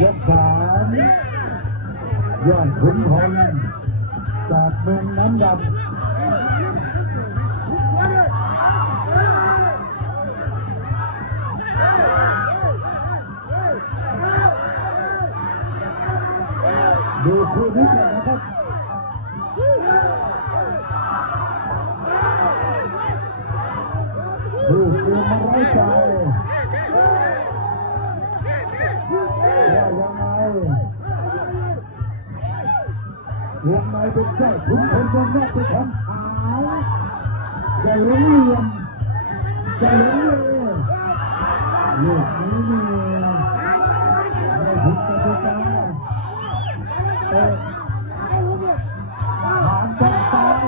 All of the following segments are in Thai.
ยกสามยอดขุนพลจากเมืองน้ำดำดูคู่นี้ก่อนนะครับดูเกมมาไว้ใจว่ายังไงวงในเป็นเจ้าขุนพลวงนอกเป็นของขาวจะหลงเหลี่ยมจะหลงเลยลูกนี้นี่ไม่ผิดกติกาเตะหางด้านซ้าย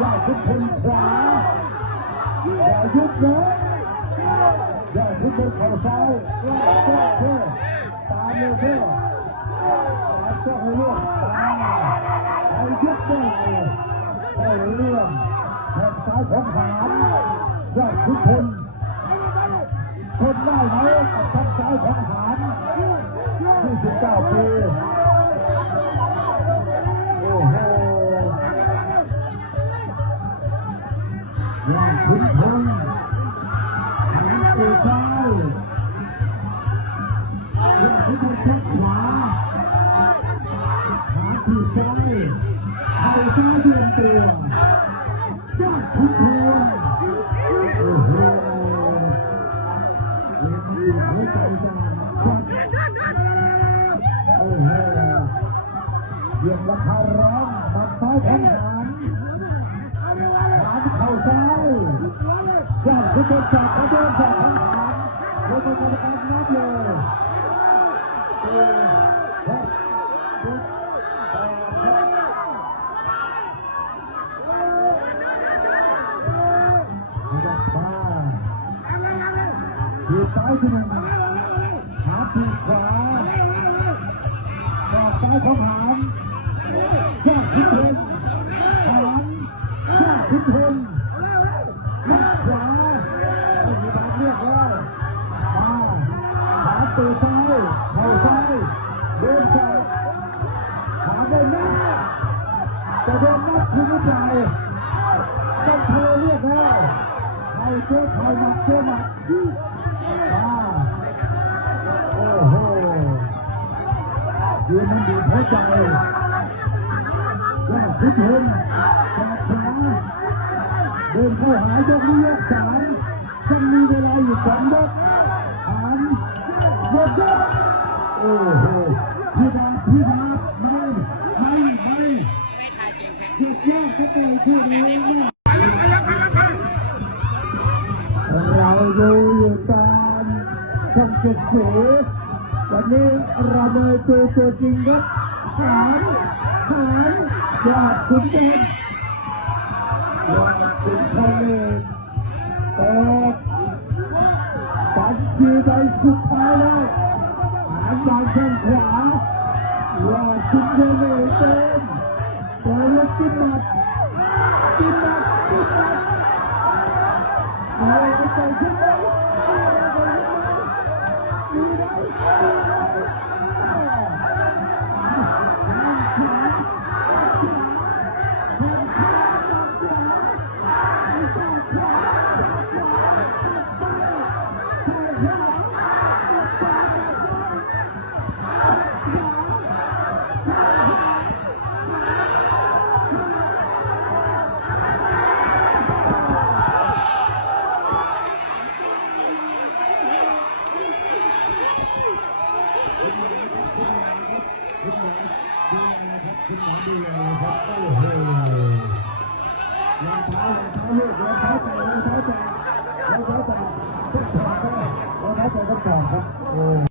ยอดขุนพลขวาอย่ายุบนะยอดขุนพลเข่าซ้ายแก้เท่ตามเลยเท่ตามเจ้าให้เลือกตามเอายุบได้ได้เรื่องแข้งซ้ายของหางยอดขุนพลทนได้ไหมกับแข้งซ้ายของหาง29 ปีโอ้โหยอดขุนพลหางตีซ้ายยอดขุนพลเช็คขวาหางตีซ้ายเข่าซ้ายเบี่ยงตัวยอดขุนพลโอ้โหเล่นอยู่หัวใจจะครับโอ้โหเบี่ยงราคาแรงตัดซ้ายของหางเข่าซ้ายยอดขุนพลจับกระโดดจับของหางโดยเป็นกรรมการนับเลยทีซ้ายที่หนึ่งหาทีขวาต่อซ้ายของหางยอดขุนพลหางยอดขุนพลนักขวาไม่มีทางเลือกแล้วมาขาตีซ้ายเข่าซ้ายเดินซ้ายหาได้นับแต่โดนนับคือไม่จ่ายต้องเทเรียกแล้วใครเจ๊ใครหนักเจ๊หนักโอ้โหยืนมันดีหัวใจว่าขุนพลจากขวาเดินเข้าหายกนี้ยกสามยังมีเวลาอยู่2 ยกหางยกโอ้โหพี่ดาไม่หยุดแย่งเขาไปที่นี้เราดูอยู่ตามช่อง7 สีวันนี้เราเลยตัวจริงครับหางยอดขุนพลยอดขุนพลปันทีใบสุดท้ายแล้วหางบางแข้งขวายอดขุนพลเต็มแต่ละจิ้มหมัดเอาไปใส่ขึ้นไปดูได้ดูเลยครับโอ้โหรองเท้ลูกรองเท้าแตะรองเท้าแตะต้องถอดครับโอ้